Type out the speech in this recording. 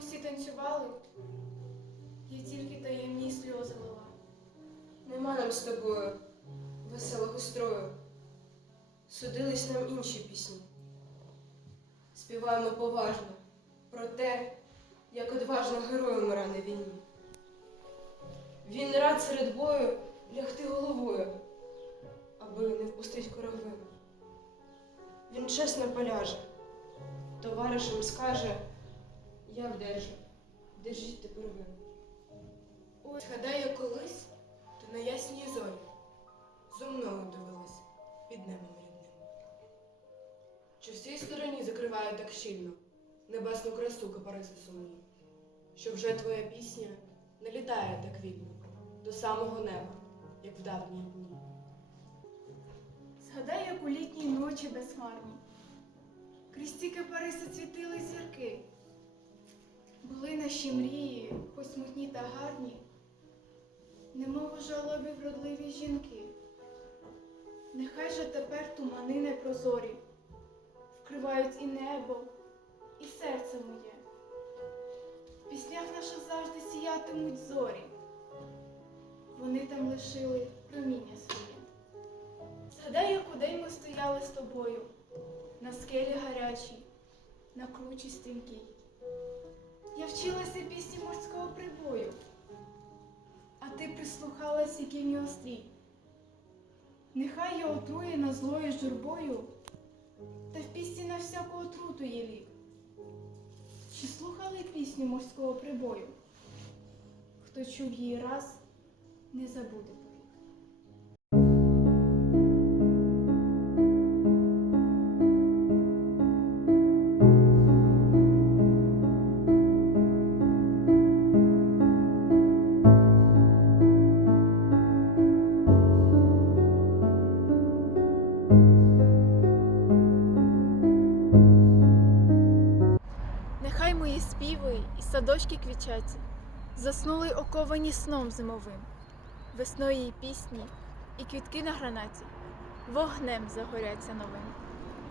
усі танцювали, я тільки таємні сльози лила. Нема нам з тобою веселого строю. Судились нам інші пісні. Співаємо поважно про те, як одважно герой умира на війні. Він рад серед бою лягти головою, аби не впустить коровину. Він чесно поляже, товаришам скаже, я вдержу, держіть тепер ви. Ой, згадаю колись, ти на ясній зорі зо мною дивилась під небом рідним. Чи всій стороні закриває так щільно небесну красу капариси сумні, що вже твоя пісня не літає так вільно до самого неба, як в давні дні. Згадай, як у літній ночі безхмарні, крізь ці кипариси світили зірки. Були наші мрії, хоч смутні та гарні, немов у жалобі вродливі жінки. Нехай же тепер тумани непрозорі вкривають і небо, і серце моє. В піснях наших завжди сіятимуть зорі. Вони там лишили проміння своє. Згадай, як удень ми стояли з тобою на скелі гарячій, на кручі стрімкій. Я вчилася пісні морського прибою, а ти прислухалась, які в нього. Нехай я отруєна злою журбою, та в пісні на всяку отруту є лік. Чи слухали пісню морського прибою? Хто чув її раз, не забуде мої співи і садочки квічаті, заснули оковані сном зимовим, весною пісні і квітки на гранаті, вогнем загоряться новим.